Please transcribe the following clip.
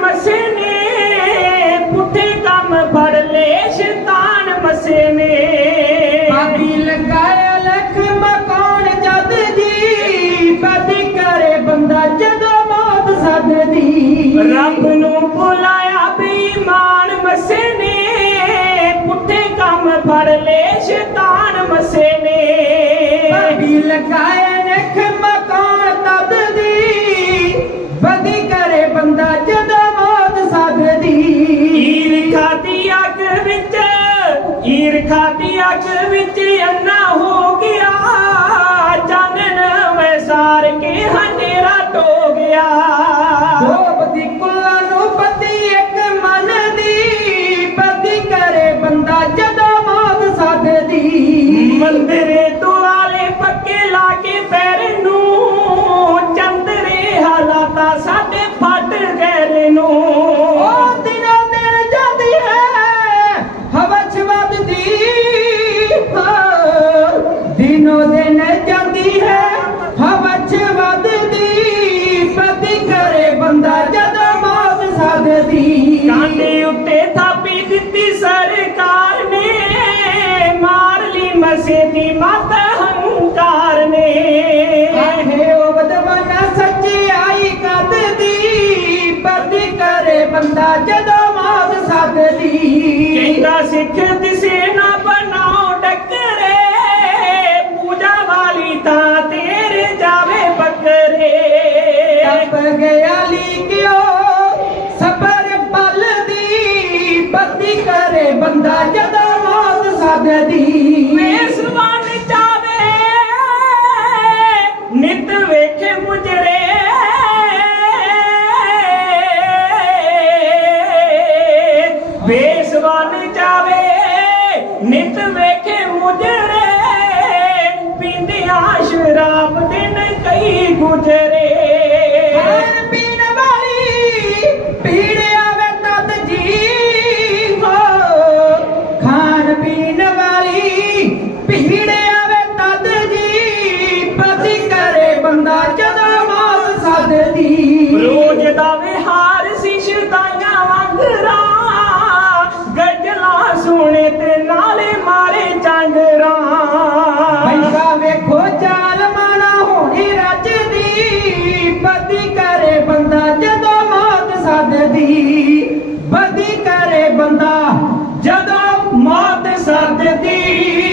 ਮਸੇ ਨੇ ਪੁੱਠੇ ਕੰਮ ਫੜ ਲੈ ਸ਼ੈਤਾਨ ਮਸੇ ਨੇ ਬਾਬੀ ਲਗਾਇਆ ਲਖ ਮਕਾਨ ਜਦ ਦੀ ਬਦੀ ਕਰੇ ਬੰਦਾ ਜਦੋਂ ਮੌਤ ਸੱਦਦੀ ਰੱਬ ਨੂੰ ਬੁਲਾਇਆ ਈਰ ਖਾਦੀ ਅੱਗ ਵਿੱਚ ਅੰਨਾ ਹੋ ਮਸੇ ਦੀ ਮਤ ਹੰਕਾਰ ਨੇ। ਆਹੇ ਉਹ ਬਦਵਾਨਾ ਸੱਚਾਈ ਕੱਦਦੀ ਪਤੀ ਕਰੇ ਬੰਦਾ ਜਦੋਂ ਮੌਤ ਸੱਦਦੀ ਕਹਿੰਦਾ ਸਿੱਖ ਦਿਸੇ ਨਾ ਬਣਾਓ ਡੱਕਰੇ ਪੂਜਾ ਵਾਲੀ ਤਾਂ ਤੇਰੇ ਜਾਵੇ ਬੱਕਰੇ। ਟੱਪ ਗਿਆ ਲੀਕਿਓ ਸਬਰ ਬਲ ਦੀ। ਪਤੀ ਕਰੇ ਬੰਦਾ ਜਦੋਂ ਮੌਤ ਸੱਦਦੀ ਵੇਸਵਾਨ ਚਾਵੇ ਨਿਤ ਵੇਖੇ ਮੁਜਰੇ। ਵੇਸਵਾਨ ਚਾਵੇ ਨਿਤ ਵੇਖੇ ਮੁਜਰੇ। ਪੀਂਦਿਆਂ ਸ਼ਰਾਬ ਦਾ ਵਿਹਾਰ ਸੀ ਸ਼ਦਾਈਆਂ ਵਾਂਗਰਾ ਗੱਜਲਾ ਸੋਹਣੇ ਤੇ ਨਾਲੇ ਮਾਰੇ ਚਾਂਗਰਾ ਮੈਂਗਾ ਵੇਖੋ ਚਾਲ ਮਾਣਾ ਹੋਣੀ ਰੱਜ ਦੀ। ਬਦੀ ਕਰੇ ਬੰਦਾ ਜਦੋਂ ਮੌਤ ਸੱਦਦੀ। ਬਦੀ ਕਰੇ ਬੰਦਾ ਜਦੋਂ ਮੌਤ ਸੱਦਦੀ।